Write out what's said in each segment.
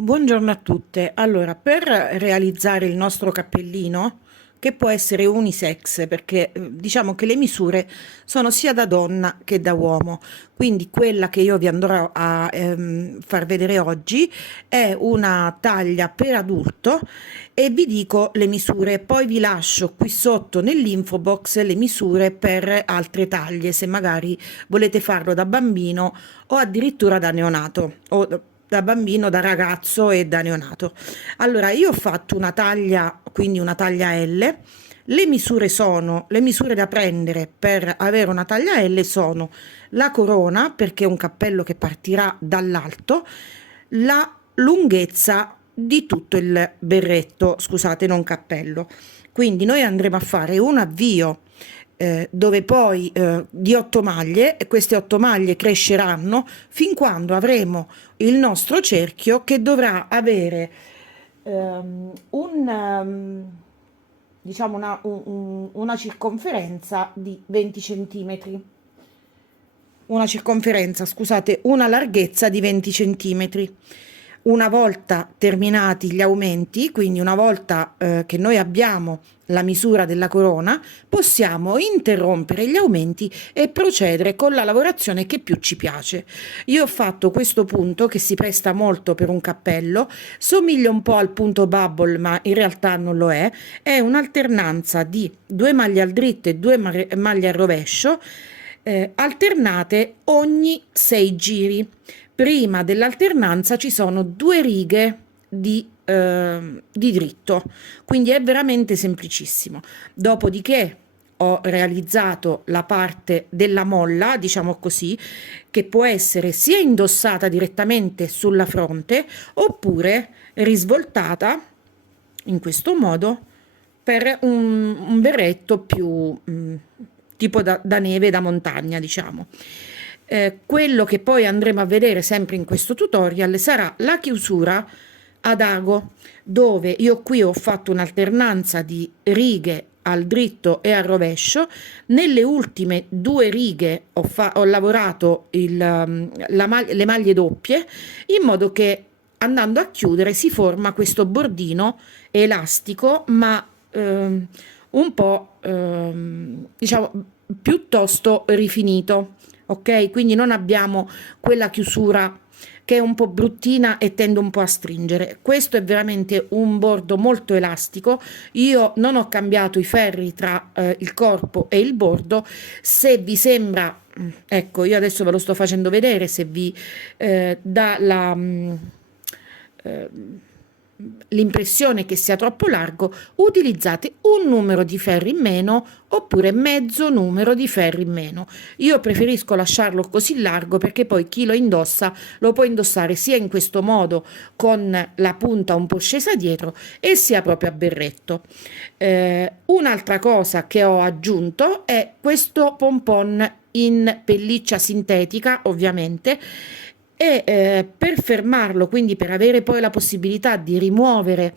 Buongiorno a tutte. Allora, per realizzare il nostro cappellino, che può essere unisex, perché diciamo che le misure sono sia da donna che da uomo, quindi quella che io vi andrò a far vedere oggi è una taglia per adulto e vi dico le misure, poi vi lascio qui sotto nell'info box le misure per altre taglie, se magari volete farlo da bambino o addirittura da neonato o da bambino, da ragazzo e da neonato. Allora, io ho fatto una taglia, quindi una taglia L. Le misure da prendere per avere una taglia L sono la corona, perché è un cappello che partirà dall'alto, la lunghezza di tutto il berretto, scusate, non cappello. Quindi noi andremo a fare un avvio dove poi di 8 maglie, e queste 8 maglie cresceranno fin quando avremo il nostro cerchio che dovrà avere diciamo una circonferenza di 20 centimetri. Una circonferenza, scusate, una larghezza di 20 centimetri. Una volta terminati gli aumenti, quindi una volta che noi abbiamo la misura della corona, possiamo interrompere gli aumenti e procedere con la lavorazione che più ci piace. Io ho fatto questo punto che si presta molto per un cappello, somiglia un po' al punto bubble, ma in realtà non lo è un'alternanza di 2 maglie al dritto e 2 maglie al rovescio, alternate ogni 6 giri. Prima dell'alternanza ci sono 2 righe di dritto, quindi è veramente semplicissimo. Dopodiché ho realizzato la parte della molla, diciamo così, che può essere sia indossata direttamente sulla fronte oppure risvoltata in questo modo per un berretto più tipo da neve, da montagna, diciamo. Quello che poi andremo a vedere sempre in questo tutorial sarà la chiusura ad ago, dove io qui ho fatto un'alternanza di righe al dritto e al rovescio. Nelle ultime 2 righe ho lavorato le maglie doppie, in modo che andando a chiudere si forma questo bordino elastico, ma un po' diciamo piuttosto rifinito. Ok, quindi non abbiamo quella chiusura che è un po' bruttina e tende un po' a stringere. Questo è veramente un bordo molto elastico. Io non ho cambiato i ferri tra il corpo e il bordo. Se vi sembra, ecco, io adesso ve lo sto facendo vedere, se vi dà eh, l'impressione che sia troppo largo, utilizzate un numero di ferri in meno oppure mezzo numero di ferri in meno. Io preferisco lasciarlo così largo perché poi chi lo indossa lo può indossare sia in questo modo con la punta un po' scesa dietro e sia proprio a berretto. Un'altra cosa che ho aggiunto è questo pompon in pelliccia sintetica, ovviamente, e per fermarlo, quindi per avere poi la possibilità di rimuovere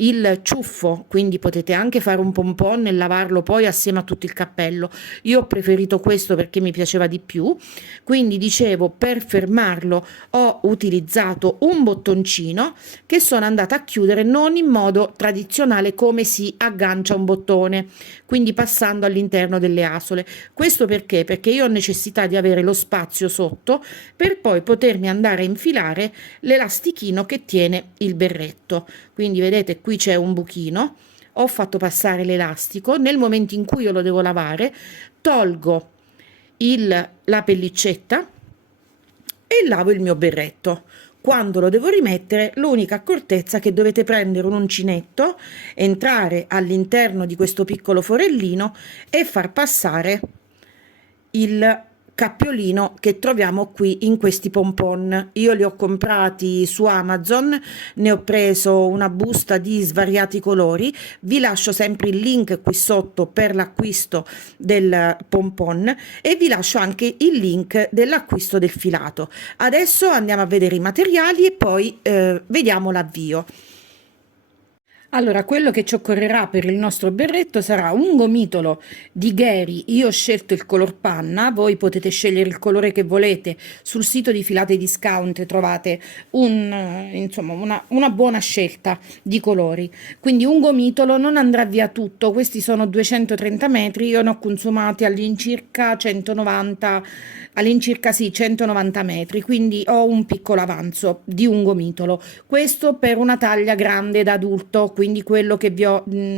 il ciuffo, quindi potete anche fare un pompon e lavarlo poi assieme a tutto il cappello. Io ho preferito questo perché mi piaceva di più, quindi dicevo, per fermarlo ho utilizzato un bottoncino che sono andata a chiudere non in modo tradizionale come si aggancia un bottone, quindi passando all'interno delle asole. Questo perché? Perché io ho necessità di avere lo spazio sotto per poi potermi andare a infilare l'elastichino che tiene il berretto. Quindi vedete, qui c'è un buchino, ho fatto passare l'elastico, nel momento in cui io lo devo lavare tolgo la pellicetta e lavo il mio berretto. Quando lo devo rimettere, l'unica accortezza è che dovete prendere un uncinetto, entrare all'interno di questo piccolo forellino e far passare il cappiolino che troviamo qui in questi pompon. Io li ho comprati su Amazon, ne ho preso una busta di svariati colori. Vi lascio sempre il link qui sotto per l'acquisto del pompon e vi lascio anche il link dell'acquisto del filato. Adesso andiamo a vedere i materiali e poi vediamo l'avvio. Allora, quello che ci occorrerà per il nostro berretto sarà un gomitolo di Gheri. Io ho scelto il color panna, voi potete scegliere il colore che volete. Sul sito di Filate Discount trovate insomma, una buona scelta di colori. Quindi un gomitolo non andrà via tutto, questi sono 230 metri, io ne ho consumati all'incirca 190, all'incirca sì, 190 metri, quindi ho un piccolo avanzo di un gomitolo. Questo per una taglia grande da adulto, quindi quello che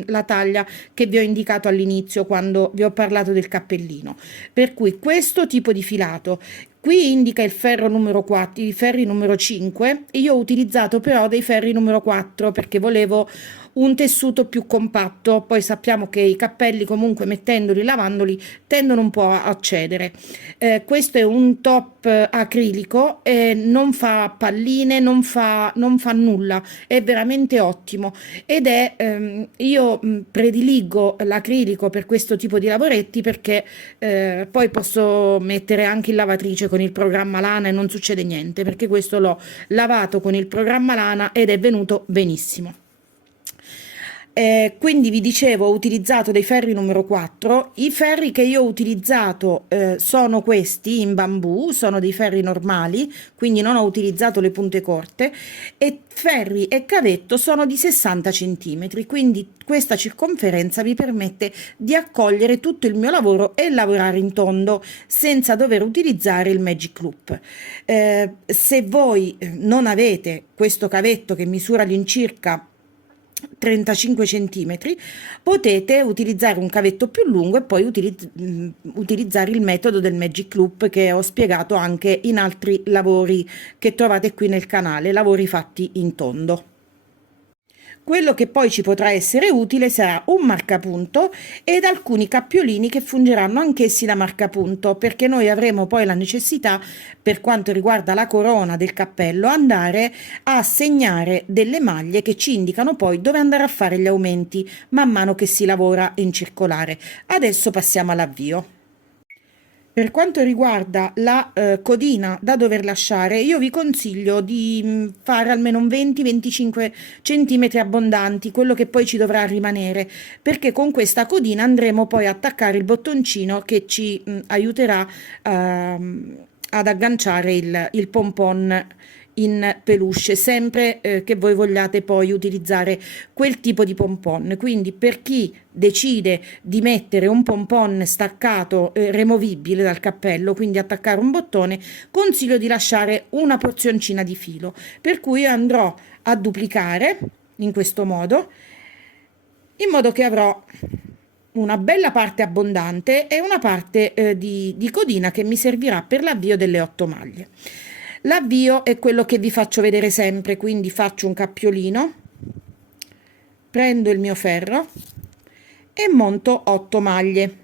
la taglia che vi ho indicato all'inizio quando vi ho parlato del cappellino. Per cui questo tipo di filato. Qui indica il ferro numero 4, i ferri numero 5, e io ho utilizzato però dei ferri numero 4 perché volevo un tessuto più compatto. Poi sappiamo che i cappelli comunque mettendoli, lavandoli, tendono un po' a cedere. Questo è un top acrilico e non fa palline, non fa nulla, è veramente ottimo ed è, io prediligo l'acrilico per questo tipo di lavoretti perché poi posso mettere anche in lavatrice con il programma Lana e non succede niente perché questo l'ho lavato con il programma Lana ed è venuto benissimo. Quindi vi dicevo, ho utilizzato dei ferri numero 4. I ferri che io ho utilizzato sono questi in bambù, sono dei ferri normali, quindi non ho utilizzato le punte corte, e ferri e cavetto sono di 60 centimetri, quindi questa circonferenza mi permette di accogliere tutto il mio lavoro e lavorare in tondo senza dover utilizzare il Magic Loop. Se voi non avete questo cavetto che misura all'incirca 35 centimetri, potete utilizzare un cavetto più lungo e poi utilizzare il metodo del Magic Loop che ho spiegato anche in altri lavori che trovate qui nel canale, lavori fatti in tondo. Quello che poi ci potrà essere utile sarà un marcapunto ed alcuni cappiolini che fungeranno anch'essi da marcapunto, perché noi avremo poi la necessità, per quanto riguarda la corona del cappello, andare a segnare delle maglie che ci indicano poi dove andare a fare gli aumenti man mano che si lavora in circolare. Adesso passiamo all'avvio. Per quanto riguarda la codina da dover lasciare, io vi consiglio di fare almeno un 20-25 centimetri abbondanti, quello che poi ci dovrà rimanere, perché con questa codina andremo poi a attaccare il bottoncino che ci aiuterà ad agganciare il pompon in peluche, sempre che voi vogliate poi utilizzare quel tipo di pompon. Quindi per chi decide di mettere un pompon staccato removibile dal cappello, quindi attaccare un bottone, consiglio di lasciare una porzioncina di filo, per cui andrò a duplicare in questo modo, in modo che avrò una bella parte abbondante e una parte di codina che mi servirà per l'avvio delle 8 maglie. L'avvio è quello che vi faccio vedere sempre, quindi faccio un cappiolino, prendo il mio ferro e monto 8 maglie.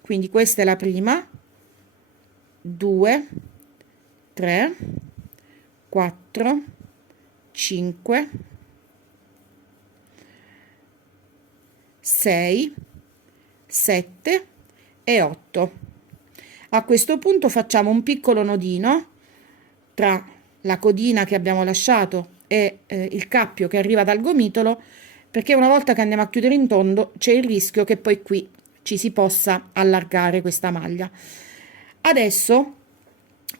Quindi questa è la prima, 2, 3, 4, 5, 6, 7 e 8. A questo punto facciamo un piccolo nodino tra la codina che abbiamo lasciato e il cappio che arriva dal gomitolo, perché una volta che andiamo a chiudere in tondo c'è il rischio che poi qui ci si possa allargare questa maglia. Adesso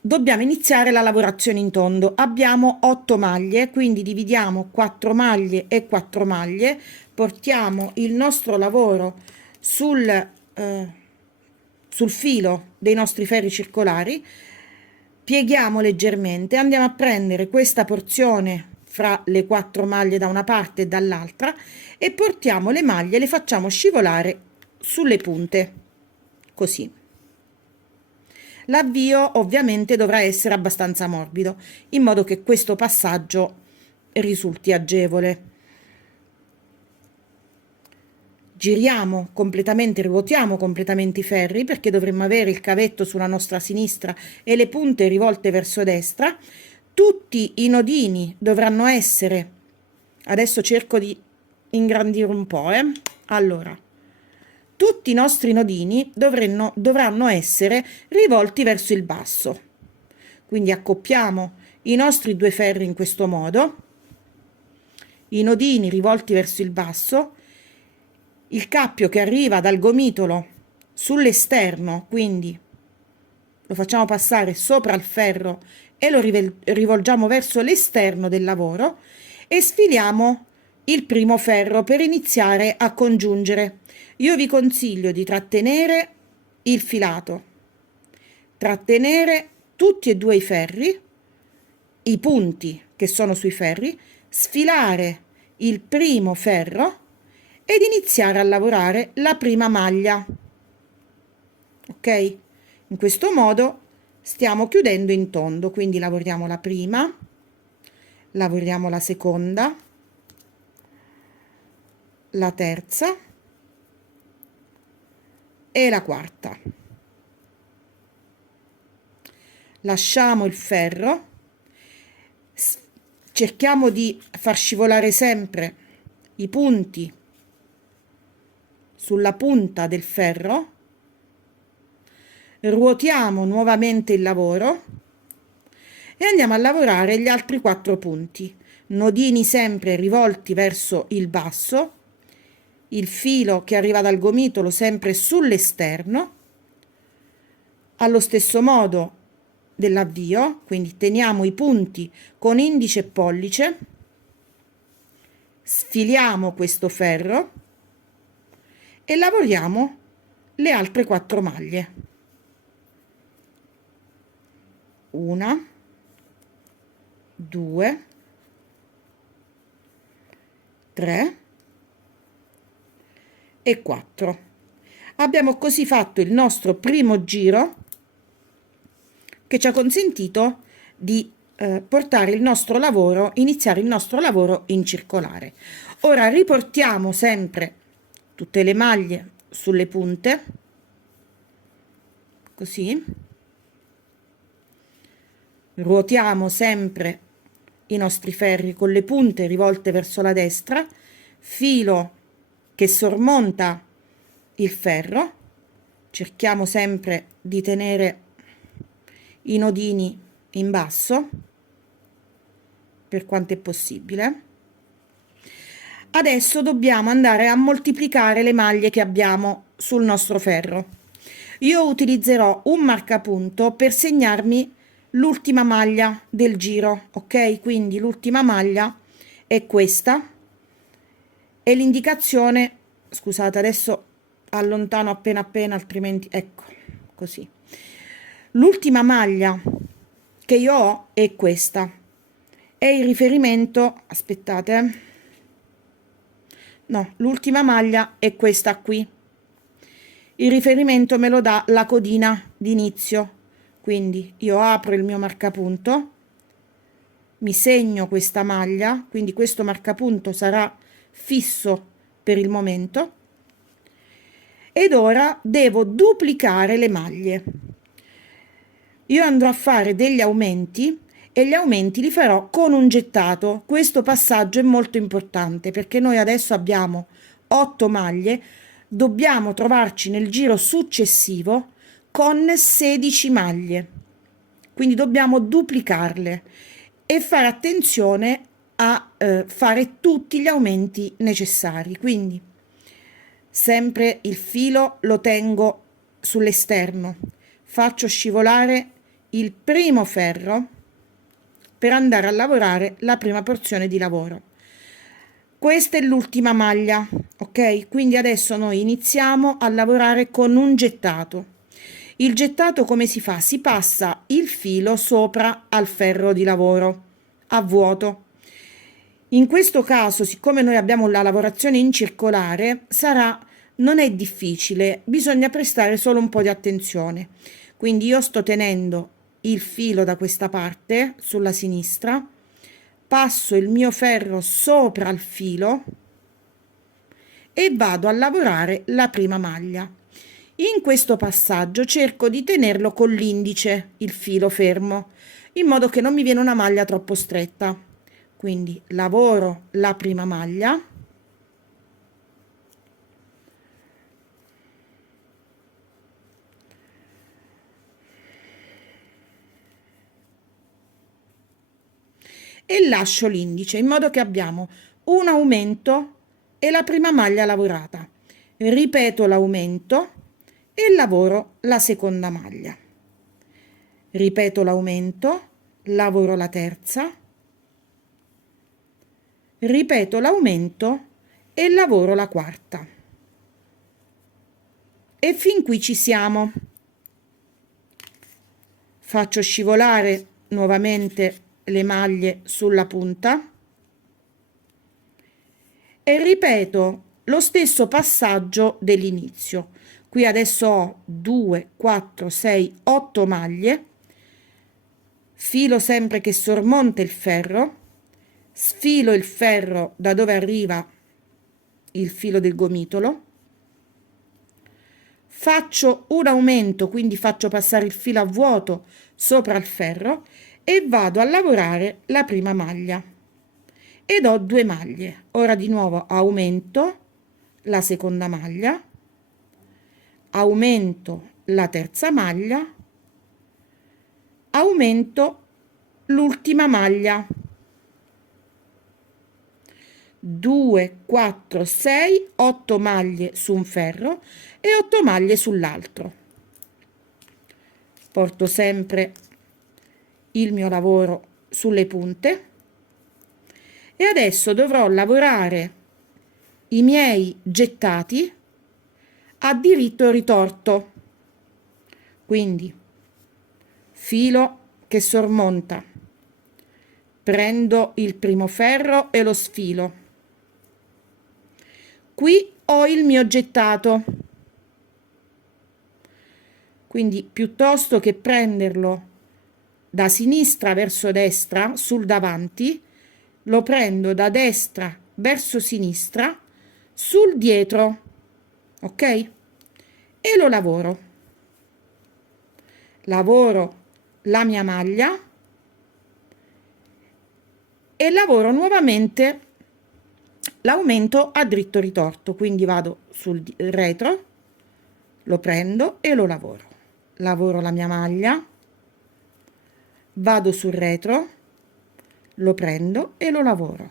dobbiamo iniziare la lavorazione in tondo. Abbiamo 8 maglie, quindi dividiamo 4 maglie e 4 maglie, portiamo il nostro lavoro sul filo dei nostri ferri circolari, pieghiamo leggermente, andiamo a prendere questa porzione fra le 4 maglie da una parte e dall'altra e portiamo le maglie, le facciamo scivolare sulle punte, così. L'avvio ovviamente dovrà essere abbastanza morbido, in modo che questo passaggio risulti agevole. Giriamo completamente, ruotiamo completamente i ferri perché dovremmo avere il cavetto sulla nostra sinistra e le punte rivolte verso destra. Tutti i nodini dovranno essere, adesso cerco di ingrandire un po', allora, tutti i nostri nodini dovranno essere rivolti verso il basso. Quindi accoppiamo i nostri due ferri in questo modo i nodini rivolti verso il basso, il cappio che arriva dal gomitolo sull'esterno, quindi lo facciamo passare sopra il ferro e lo rivolgiamo verso l'esterno del lavoro e sfiliamo il primo ferro per iniziare a congiungere. Io vi consiglio di trattenere il filato, trattenere tutti e due i ferri, i punti che sono sui ferri, sfilare il primo ferro ed iniziare a lavorare la prima maglia. Ok? In questo modo stiamo chiudendo in tondo, quindi lavoriamo la prima, lavoriamo la seconda, la terza e la quarta. Lasciamo il ferro, cerchiamo di far scivolare sempre i punti sulla punta del ferro, ruotiamo nuovamente il lavoro e andiamo a lavorare gli altri 4 punti, nodini sempre rivolti verso il basso, il filo che arriva dal gomitolo sempre sull'esterno, allo stesso modo dell'avvio, quindi teniamo i punti con indice e pollice, sfiliamo questo ferro e lavoriamo le altre 4 maglie. Una, 2, 3 e 4. Abbiamo così fatto il nostro primo giro che ci ha consentito di portare il nostro lavoro, iniziare il nostro lavoro in circolare. Ora riportiamo sempre tutte le maglie sulle punte, così. Ruotiamo sempre i nostri ferri con le punte rivolte verso la destra, filo che sormonta il ferro, cerchiamo sempre di tenere i nodini in basso per quanto è possibile. Adesso dobbiamo andare a moltiplicare le maglie che abbiamo sul nostro ferro. Io utilizzerò un marcapunto per segnarmi l'ultima maglia del giro, ok? Quindi l'ultima maglia è questa e l'indicazione, scusate, adesso allontano appena appena, altrimenti ecco, così. L'ultima maglia che io ho è questa, è il riferimento, aspettate, no, l'ultima maglia è questa qui, il riferimento me lo dà la codina d'inizio, quindi io apro il mio marcapunto, mi segno questa maglia, quindi questo marcapunto sarà fisso per il momento, ed ora devo duplicare le maglie. Io andrò a fare degli aumenti e gli aumenti li farò con un gettato. Questo passaggio è molto importante perché noi adesso abbiamo 8 maglie, dobbiamo trovarci nel giro successivo con 16 maglie, quindi dobbiamo duplicarle e fare attenzione a fare tutti gli aumenti necessari. Quindi sempre il filo lo tengo sull'esterno, faccio scivolare il primo ferro per andare a lavorare la prima porzione di lavoro. Questa è l'ultima maglia, ok? Quindi adesso noi iniziamo a lavorare con un gettato. Il gettato come si fa? Si passa il filo sopra al ferro di lavoro a vuoto. In questo caso, siccome noi abbiamo la lavorazione in circolare, non è difficile, bisogna prestare solo un po' di attenzione. Quindi io sto tenendo il filo da questa parte sulla sinistra, passo il mio ferro sopra il filo e vado a lavorare la prima maglia. In questo passaggio cerco di tenerlo con l'indice il filo fermo, in modo che non mi viene una maglia troppo stretta. Quindi lavoro la prima maglia, e lascio l'indice in modo che abbiamo un aumento e la prima maglia lavorata, ripeto l'aumento e lavoro la seconda maglia, ripeto l'aumento, lavoro la terza, ripeto l'aumento e lavoro la quarta. E fin qui ci siamo. Faccio scivolare nuovamente le maglie sulla punta e ripeto lo stesso passaggio dell'inizio. Qui adesso ho 2, 4, 6, 8 maglie, filo sempre che sormonta il ferro, sfilo il ferro da dove arriva il filo del gomitolo, faccio un aumento, quindi faccio passare il filo a vuoto sopra il ferro e vado a lavorare la prima maglia ed ho 2 maglie. Ora di nuovo aumento la seconda maglia, aumento la terza maglia, aumento l'ultima maglia, 2, 4, 6, 8 maglie su un ferro e 8 maglie sull'altro. Porto sempre il mio lavoro sulle punte e adesso dovrò lavorare i miei gettati a diritto e ritorto, quindi filo che sormonta, prendo il primo ferro e lo sfilo, qui ho il mio gettato, quindi piuttosto che prenderlo da sinistra verso destra sul davanti, lo prendo da destra verso sinistra sul dietro, ok? E lo lavoro la mia maglia e lavoro nuovamente l'aumento a dritto ritorto, quindi vado sul retro, lo prendo e lo lavoro la mia maglia, vado sul retro, lo prendo e lo lavoro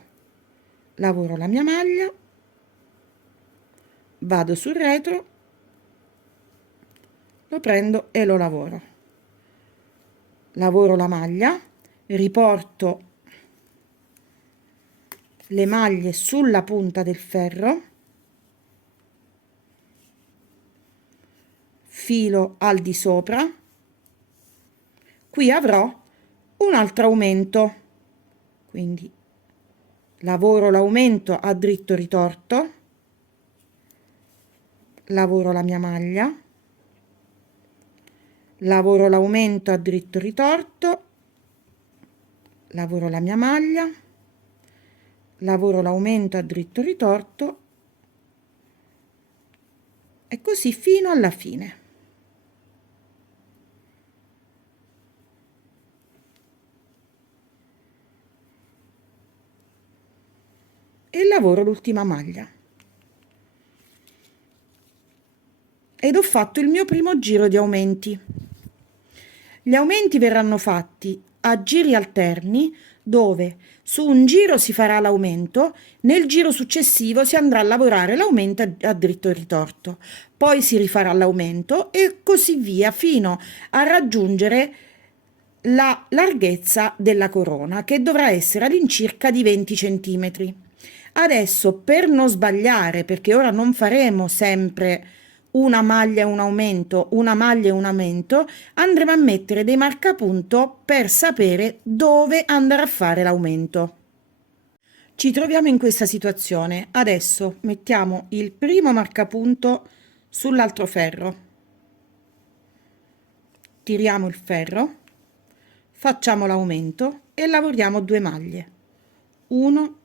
la mia maglia, vado sul retro, lo prendo e lo lavoro la maglia, riporto le maglie sulla punta del ferro, filo al di sopra, qui avrò un altro aumento, quindi lavoro l'aumento a dritto ritorto, lavoro la mia maglia, lavoro l'aumento a dritto ritorto, lavoro la mia maglia, lavoro l'aumento a dritto ritorto e così fino alla fine. E lavoro l'ultima maglia ed ho fatto il mio primo giro di aumenti. Gli aumenti verranno fatti a giri alterni, dove su un giro si farà l'aumento, nel giro successivo si andrà a lavorare l'aumento a dritto e ritorto, poi si rifarà l'aumento e così via fino a raggiungere la larghezza della corona, che dovrà essere all'incirca di 20 centimetri. Adesso, per non sbagliare, perché ora non faremo sempre una maglia e un aumento, una maglia e un aumento, andremo a mettere dei marcapunto per sapere dove andare a fare l'aumento. Ci troviamo in questa situazione. Adesso mettiamo il primo marcapunto sull'altro ferro, tiriamo il ferro, facciamo l'aumento e lavoriamo 2 maglie, 1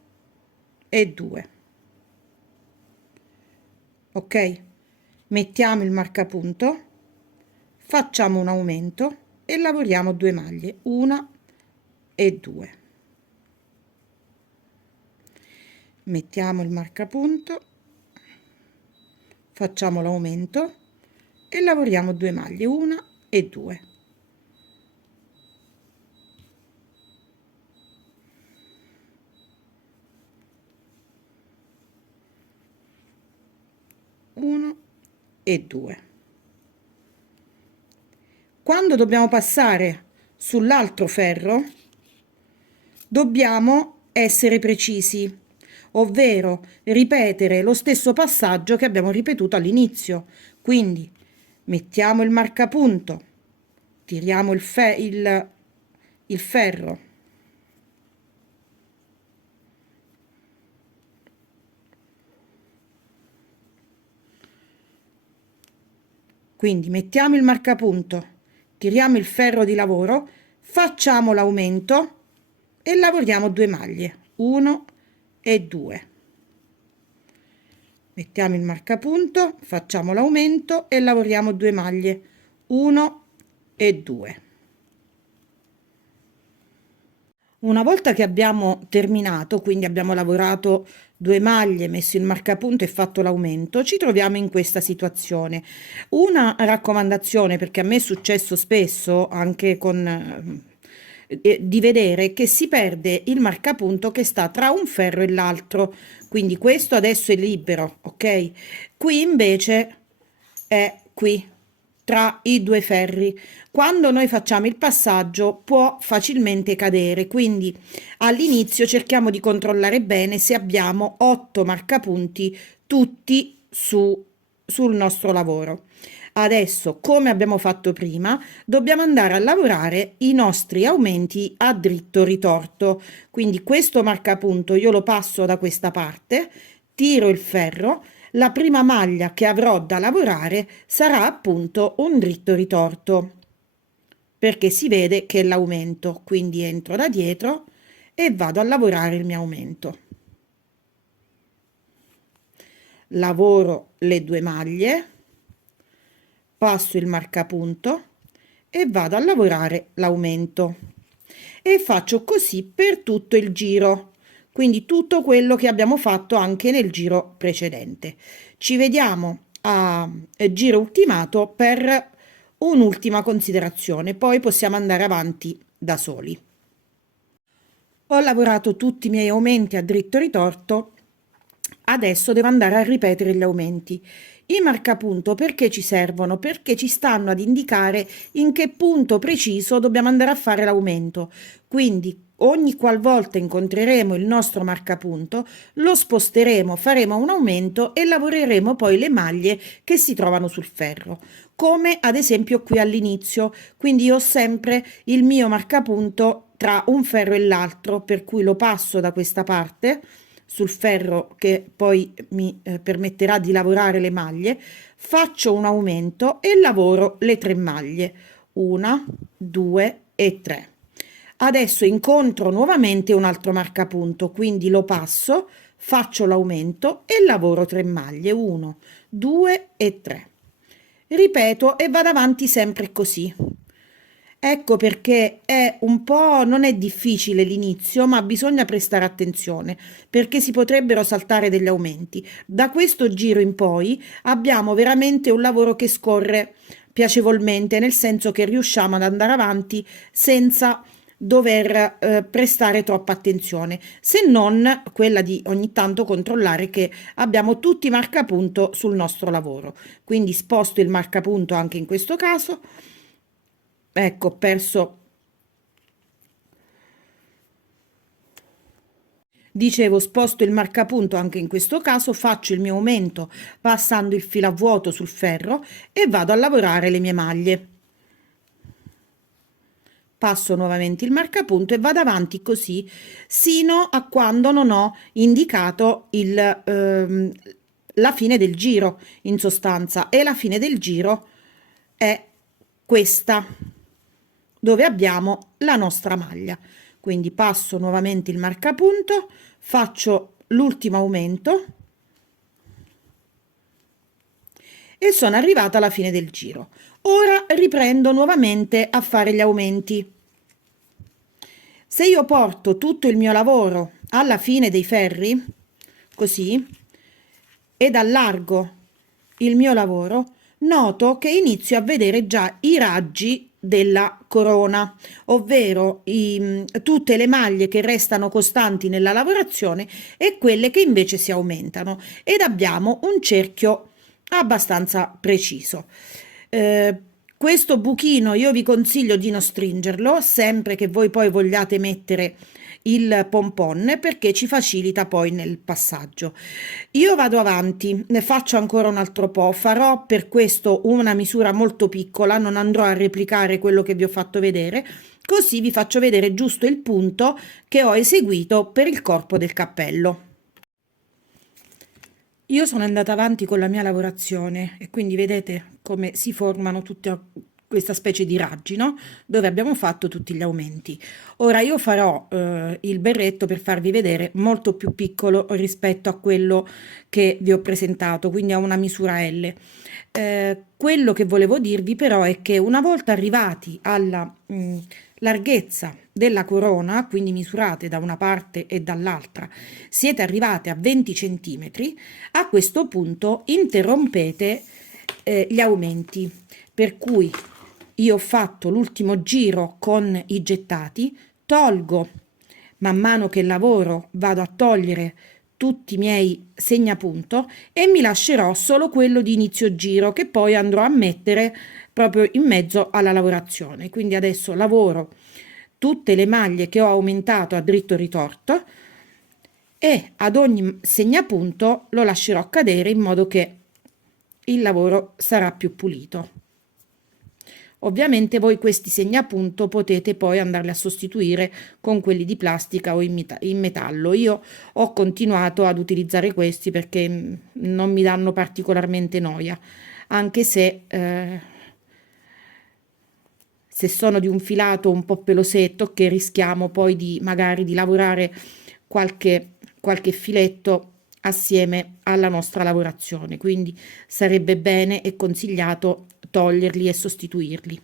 e 2. Ok? Mettiamo il marcapunto, facciamo un aumento e lavoriamo 2 maglie, 1 e 2. Mettiamo il marcapunto, facciamo l'aumento e lavoriamo 2 maglie, 1 e 2. 1 e 2. Quando dobbiamo passare sull'altro ferro dobbiamo essere precisi, ovvero ripetere lo stesso passaggio che abbiamo ripetuto all'inizio. Quindi mettiamo il marcapunto, tiriamo il ferro, quindi mettiamo il marcapunto, tiriamo il ferro di lavoro, facciamo l'aumento e lavoriamo 2 maglie, 1 e 2. Mettiamo il marcapunto, facciamo l'aumento e lavoriamo 2 maglie, 1 e 2. Una volta che abbiamo terminato, quindi abbiamo lavorato 2 maglie, messo il marcapunto e fatto l'aumento, ci troviamo in questa situazione. Una raccomandazione, perché a me è successo spesso anche con di vedere che si perde il marcapunto che sta tra un ferro e l'altro, quindi questo adesso è libero, ok? Qui invece è qui tra i 2 ferri. Quando noi facciamo il passaggio può facilmente cadere, quindi all'inizio cerchiamo di controllare bene se abbiamo 8 marcapunti tutti sul nostro lavoro. Adesso, come abbiamo fatto prima, dobbiamo andare a lavorare i nostri aumenti a dritto ritorto. Quindi questo marcapunto io lo passo da questa parte, tiro il ferro, la prima maglia che avrò da lavorare sarà appunto un dritto ritorto, perché si vede che è l'aumento, quindi entro da dietro e vado a lavorare il mio aumento. Lavoro le 2 maglie, passo il marcapunto e vado a lavorare l'aumento e faccio così per tutto il giro, quindi tutto quello che abbiamo fatto anche nel giro precedente. Ci vediamo a giro ultimato per un'ultima considerazione, poi possiamo andare avanti da soli. Ho lavorato tutti i miei aumenti a dritto ritorto, adesso devo andare a ripetere gli aumenti. I marcapunto perché ci servono? Perché ci stanno ad indicare in che punto preciso dobbiamo andare a fare l'aumento. Quindi ogni qualvolta incontreremo il nostro marcapunto, lo sposteremo, faremo un aumento e lavoreremo poi le maglie che si trovano sul ferro, come ad esempio qui all'inizio. Quindi io ho sempre il mio marcapunto tra un ferro e l'altro, per cui lo passo da questa parte sul ferro che poi mi permetterà di lavorare le maglie, faccio un aumento e lavoro le 3 maglie, 1, 2 e 3. Adesso incontro nuovamente un altro marcapunto, quindi lo passo, faccio l'aumento e lavoro 3 maglie, 1, 2 e 3. Ripeto e vado avanti sempre così. Ecco perché è un po', non è difficile l'inizio, ma bisogna prestare attenzione perché si potrebbero saltare degli aumenti. Da questo giro in poi abbiamo veramente un lavoro che scorre piacevolmente, nel senso che riusciamo ad andare avanti senza dover prestare troppa attenzione, se non quella di ogni tanto controllare che abbiamo tutti i marcapunto sul nostro lavoro. Quindi sposto il marcapunto anche in questo caso. Ecco, ho perso. Dicevo, sposto il marcapunto anche in questo caso, faccio il mio aumento passando il filo a vuoto sul ferro e vado a lavorare le mie maglie. Passo nuovamente il marcapunto e vado avanti così sino a quando non ho indicato la fine del giro, in sostanza, e la fine del giro è questa, dove abbiamo la nostra maglia. Quindi passo nuovamente il marcapunto, faccio l'ultimo aumento e sono arrivata alla fine del giro. Ora riprendo nuovamente a fare gli aumenti. Se io porto tutto il mio lavoro alla fine dei ferri, così, ed allargo il mio lavoro, noto che inizio a vedere già i raggi della corona, ovvero tutte le maglie che restano costanti nella lavorazione e quelle che invece si aumentano, ed abbiamo un cerchio abbastanza preciso. Questo buchino io vi consiglio di non stringerlo sempre che voi poi vogliate mettere il pompon, perché ci facilita poi nel passaggio. Io vado avanti, ne faccio ancora un altro po', farò per questo una misura molto piccola, non andrò a replicare quello che vi ho fatto vedere, così vi faccio vedere giusto il punto che ho eseguito per il corpo del cappello. Io sono andata avanti con la mia lavorazione e quindi vedete come si formano tutta questa specie di raggi, no? Dove abbiamo fatto tutti gli aumenti. Ora io farò il berretto per farvi vedere molto più piccolo rispetto a quello che vi ho presentato, quindi a una misura L. Quello che volevo dirvi però è che una volta arrivati alla larghezza della corona, quindi misurate da una parte e dall'altra, siete arrivate a 20 centimetri, a questo punto interrompete gli aumenti, per cui io ho fatto l'ultimo giro con i gettati, tolgo man mano che lavoro, vado a togliere tutti i miei segnapunto e mi lascerò solo quello di inizio giro che poi andrò a mettere proprio in mezzo alla lavorazione. Quindi adesso lavoro tutte le maglie che ho aumentato a dritto ritorto e ad ogni segnapunto lo lascerò cadere in modo che il lavoro sarà più pulito. Ovviamente voi questi segnapunto potete poi andarli a sostituire con quelli di plastica o in metallo. Io ho continuato ad utilizzare questi perché non mi danno particolarmente noia, anche se sono di un filato un po' pelosetto, che rischiamo poi di magari di lavorare qualche filetto assieme alla nostra lavorazione, quindi sarebbe bene e consigliato toglierli e sostituirli.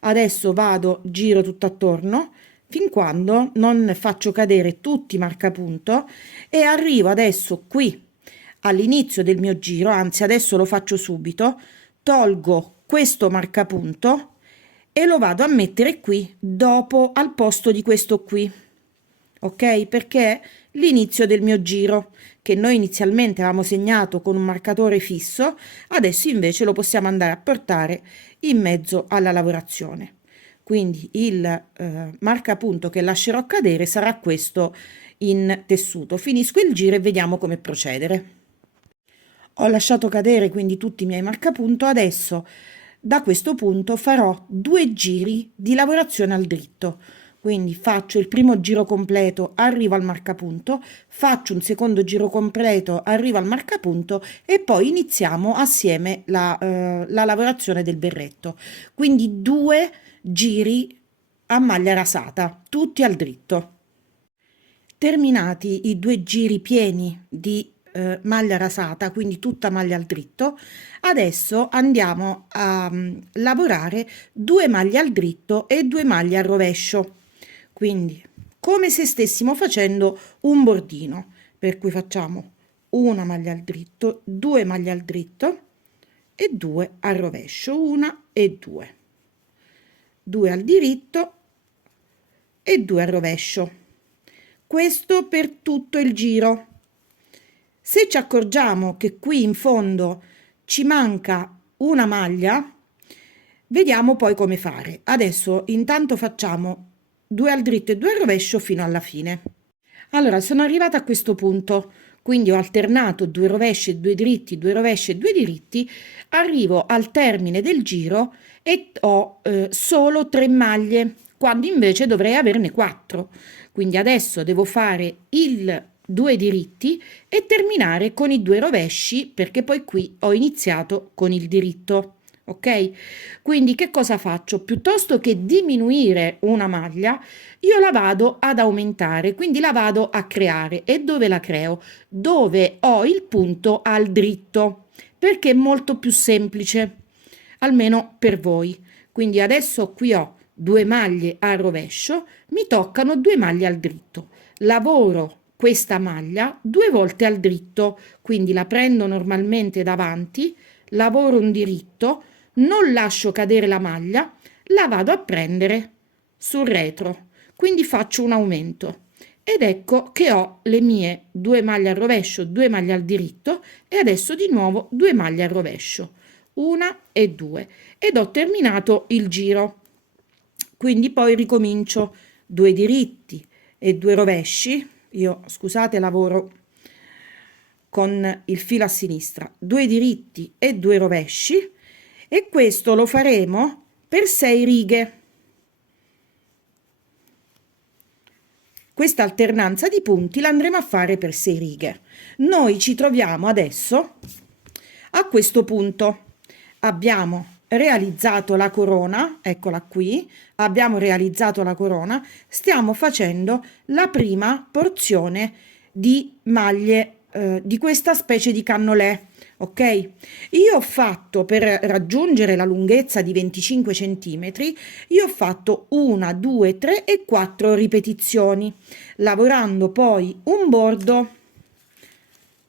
Adesso vado, giro tutto attorno fin quando non faccio cadere tutti i marcapunto e arrivo adesso qui all'inizio del mio giro, anzi adesso lo faccio subito, tolgo questo marcapunto e lo vado a mettere qui dopo al posto di questo qui, ok? Perché è l'inizio del mio giro, che noi inizialmente avevamo segnato con un marcatore fisso, adesso invece lo possiamo andare a portare in mezzo alla lavorazione. Quindi il marcapunto che lascerò cadere sarà questo in tessuto. Finisco il giro e vediamo come procedere. Ho lasciato cadere quindi tutti i miei marcapunto, adesso da questo punto farò 2 giri di lavorazione al dritto. Quindi faccio il primo giro completo, arrivo al marcapunto, faccio un secondo giro completo, arrivo al marcapunto e poi iniziamo assieme la lavorazione del berretto. Quindi 2 giri a maglia rasata, tutti al dritto. Terminati i 2 giri pieni di maglia rasata, quindi tutta maglia al dritto, adesso andiamo a lavorare 2 maglie al dritto e 2 maglie al rovescio, quindi come se stessimo facendo un bordino, per cui facciamo una maglia al dritto, 2 maglie al dritto e 2 al rovescio, 1 e 2, 2 al diritto e 2 al rovescio. Questo per tutto il giro. Se ci accorgiamo che qui in fondo ci manca una maglia, vediamo poi come fare. Adesso intanto facciamo 2 al dritto e 2 al rovescio fino alla fine. Allora, sono arrivata a questo punto, quindi ho alternato 2 rovesci e 2 dritti, 2 rovesci e 2 diritti, arrivo al termine del giro e ho solo 3 maglie, quando invece dovrei averne 4. Quindi adesso devo fare il 2 diritti e terminare con i 2 rovesci, perché poi qui ho iniziato con il diritto. Ok? Quindi che cosa faccio? Piuttosto che diminuire una maglia, io la vado ad aumentare, quindi la vado a creare. E dove la creo? Dove ho il punto al dritto, perché è molto più semplice, almeno per voi. Quindi adesso qui ho 2 maglie al rovescio, mi toccano 2 maglie al dritto. Lavoro questa maglia 2 volte al dritto, quindi la prendo normalmente davanti, lavoro un diritto, non lascio cadere la maglia, la vado a prendere sul retro, quindi faccio un aumento, ed ecco che ho le mie 2 maglie al rovescio, 2 maglie al diritto e adesso di nuovo 2 maglie al rovescio, una e due, ed ho terminato il giro. Quindi poi ricomincio 2 diritti e 2 rovesci. Io, scusate, lavoro con il filo a sinistra, 2 diritti e 2 rovesci, e questo lo faremo per 6 righe. Questa alternanza di punti l'andremo a fare per 6 righe. Noi ci troviamo adesso a questo punto. Abbiamo realizzato la corona, eccola qui, abbiamo realizzato la corona, stiamo facendo la prima porzione di maglie di questa specie di cannolè. Ok, io ho fatto, per raggiungere la lunghezza di 25 centimetri, io ho fatto 1, 2, 3 e 4 ripetizioni, lavorando poi un bordo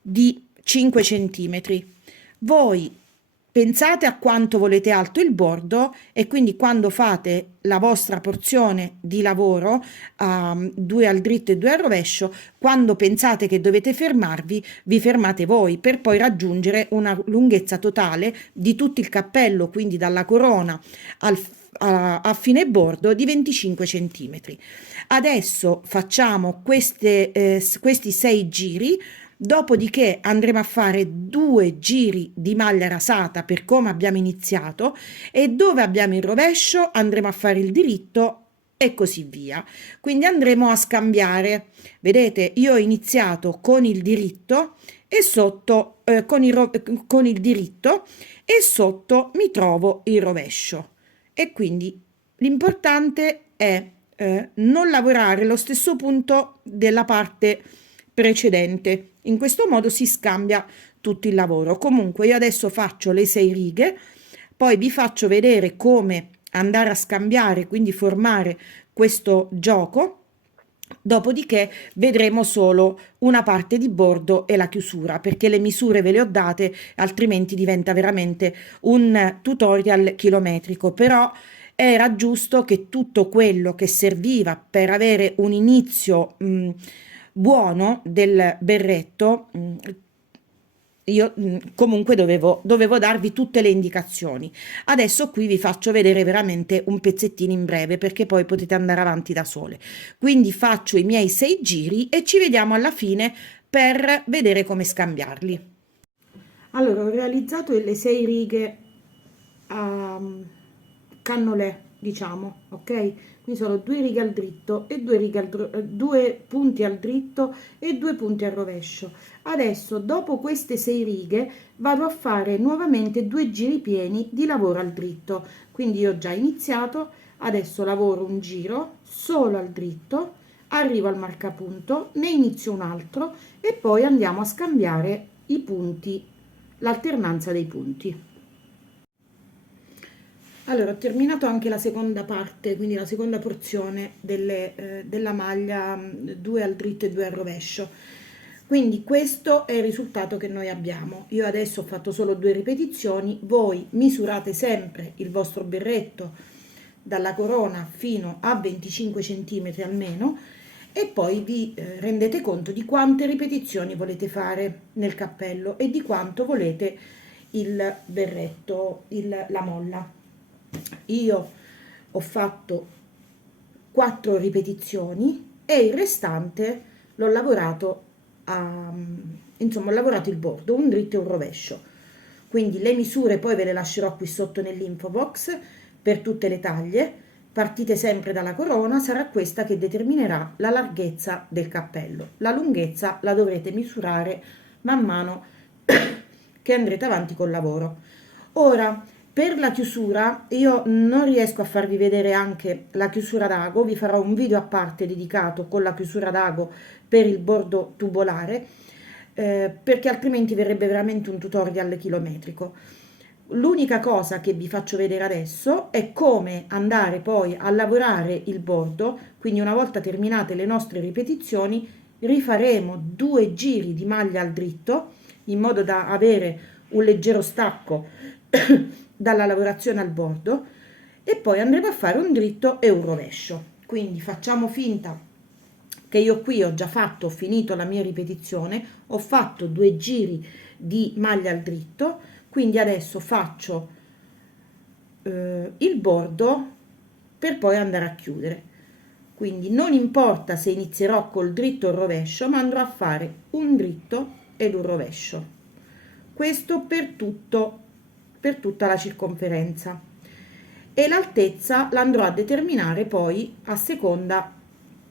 di 5 centimetri. Voi pensate a quanto volete alto il bordo, e quindi quando fate la vostra porzione di lavoro, 2 al dritto e 2 al rovescio, quando pensate che dovete fermarvi, vi fermate voi per poi raggiungere una lunghezza totale di tutto il cappello, quindi dalla corona a fine bordo, di 25 centimetri. Adesso facciamo questi 6 giri. Dopodiché andremo a fare 2 giri di maglia rasata per come abbiamo iniziato, e dove abbiamo il rovescio andremo a fare il diritto e così via. Quindi andremo a scambiare. Vedete, io ho iniziato con il diritto e sotto con il diritto, e sotto mi trovo il rovescio, e quindi l'importante è non lavorare lo stesso punto della parte precedente. In questo modo si scambia tutto il lavoro. Comunque io adesso faccio le 6 righe, poi vi faccio vedere come andare a scambiare, quindi formare questo gioco. Dopodiché vedremo solo una parte di bordo e la chiusura, perché le misure ve le ho date, altrimenti diventa veramente un tutorial chilometrico. Però era giusto che tutto quello che serviva per avere un inizio buono del berretto, io comunque dovevo darvi tutte le indicazioni. Adesso qui vi faccio vedere veramente un pezzettino in breve, perché poi potete andare avanti da sole. Quindi faccio i miei 6 giri e ci vediamo alla fine per vedere come scambiarli. Allora, ho realizzato le 6 righe a cannolè, diciamo, ok? Qui sono 2 righe al dritto e 2 righe 2 punti al dritto e 2 punti al rovescio. Adesso, dopo queste 6 righe, vado a fare nuovamente 2 giri pieni di lavoro al dritto. Quindi io ho già iniziato, adesso lavoro un giro solo al dritto, arrivo al marcapunto, ne inizio un altro e poi andiamo a scambiare i punti, l'alternanza dei punti. Allora, ho terminato anche la seconda parte, quindi la seconda porzione della maglia 2 al dritto e 2 al rovescio. Quindi questo è il risultato che noi abbiamo. Io adesso ho fatto solo 2 ripetizioni, voi misurate sempre il vostro berretto dalla corona fino a 25 centimetri almeno, e poi vi rendete conto di quante ripetizioni volete fare nel cappello e di quanto volete il berretto, la molla. Io ho fatto 4 ripetizioni e il restante l'ho lavorato insomma ho lavorato il bordo, un dritto e un rovescio. Quindi le misure poi ve le lascerò qui sotto nell'info box per tutte le taglie. Partite sempre dalla corona, sarà questa che determinerà la larghezza del cappello. La lunghezza la dovrete misurare man mano che andrete avanti col lavoro. Ora, per la chiusura, io non riesco a farvi vedere anche la chiusura d'ago, vi farò un video a parte dedicato con la chiusura d'ago per il bordo tubolare, perché altrimenti verrebbe veramente un tutorial chilometrico. L'unica cosa che vi faccio vedere adesso è come andare poi a lavorare il bordo, quindi una volta terminate le nostre ripetizioni rifaremo 2 giri di maglia al dritto in modo da avere un leggero stacco dalla lavorazione al bordo, e poi andremo a fare un dritto e un rovescio. Quindi facciamo finta che io qui ho già fatto, ho finito la mia ripetizione, ho fatto 2 giri di maglia al dritto, quindi adesso faccio il bordo per poi andare a chiudere. Quindi non importa se inizierò col dritto o il rovescio, ma andrò a fare un dritto ed un rovescio. Questo per tutta la circonferenza. E l'altezza l'andrò a determinare poi a seconda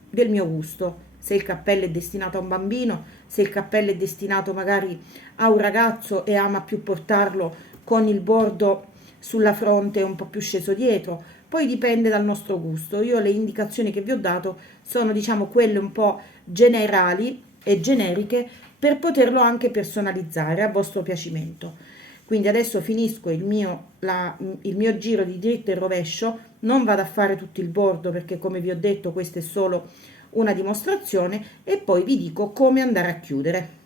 del mio gusto. Se il cappello è destinato a un bambino, se il cappello è destinato magari a un ragazzo e ama più portarlo con il bordo sulla fronte un po' più sceso dietro, poi dipende dal nostro gusto. Io le indicazioni che vi ho dato sono, diciamo, quelle un po' generali e generiche per poterlo anche personalizzare a vostro piacimento. Quindi adesso finisco il mio giro di dritto e rovescio, non vado a fare tutto il bordo perché come vi ho detto questa è solo una dimostrazione e poi vi dico come andare a chiudere.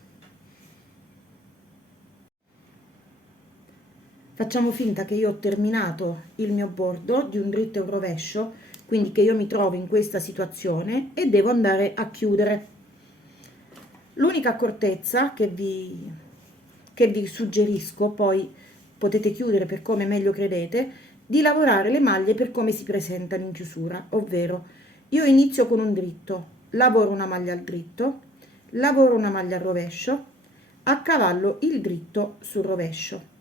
Facciamo finta che io ho terminato il mio bordo di un dritto e un rovescio, quindi che io mi trovo in questa situazione e devo andare a chiudere. L'unica accortezza che vi suggerisco, poi potete chiudere per come meglio credete, di lavorare le maglie per come si presentano in chiusura, ovvero io inizio con un dritto, lavoro una maglia al dritto, lavoro una maglia al rovescio, accavallo il dritto sul rovescio.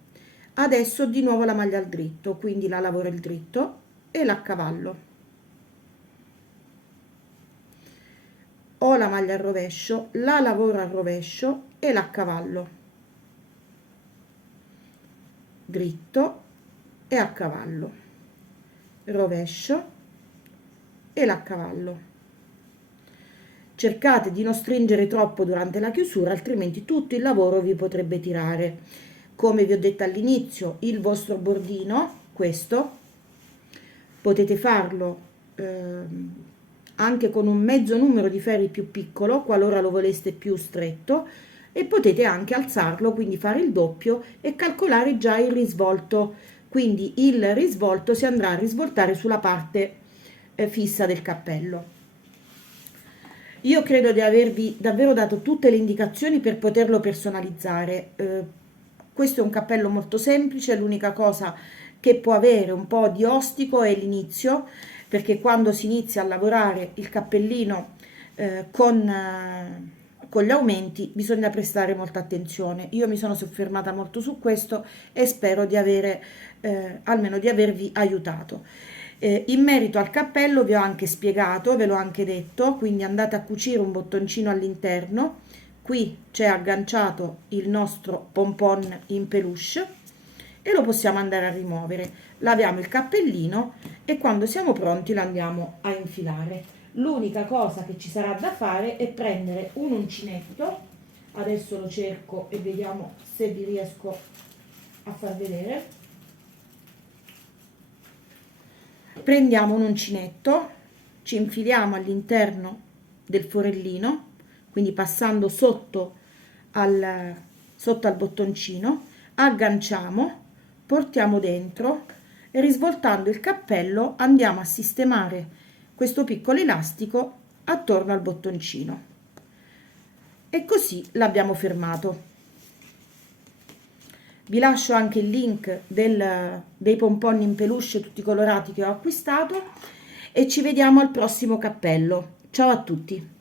Adesso di nuovo la maglia al dritto, quindi la lavoro il dritto e l'accavallo. Ho la maglia al rovescio, la lavoro al rovescio e l'accavallo. Dritto e a cavallo, rovescio e l'accavallo. Cercate di non stringere troppo durante la chiusura, altrimenti tutto il lavoro vi potrebbe tirare. Come vi ho detto all'inizio, il vostro bordino, questo, potete farlo anche con un mezzo numero di ferri più piccolo, qualora lo voleste più stretto, e potete anche alzarlo, quindi fare il doppio e calcolare già il risvolto. Quindi il risvolto si andrà a risvoltare sulla parte fissa del cappello. Io credo di avervi davvero dato tutte le indicazioni per poterlo personalizzare. Questo è un cappello molto semplice, l'unica cosa che può avere un po' di ostico è l'inizio, perché quando si inizia a lavorare il cappellino con gli aumenti bisogna prestare molta attenzione. Io mi sono soffermata molto su questo e spero di avere almeno di avervi aiutato. In merito al cappello vi ho anche spiegato, ve l'ho anche detto, quindi andate a cucire un bottoncino all'interno. Qui c'è agganciato il nostro pompon in peluche e lo possiamo andare a rimuovere. Laviamo il cappellino e quando siamo pronti lo andiamo a infilare. L'unica cosa che ci sarà da fare è prendere un uncinetto, adesso lo cerco e vediamo se vi riesco a far vedere. Prendiamo un uncinetto, ci infiliamo all'interno del forellino, quindi passando sotto al bottoncino, agganciamo, portiamo dentro e risvoltando il cappello andiamo a sistemare questo piccolo elastico attorno al bottoncino e così l'abbiamo fermato. Vi lascio anche il link dei pompon in peluche tutti colorati che ho acquistato e ci vediamo al prossimo cappello. Ciao a tutti!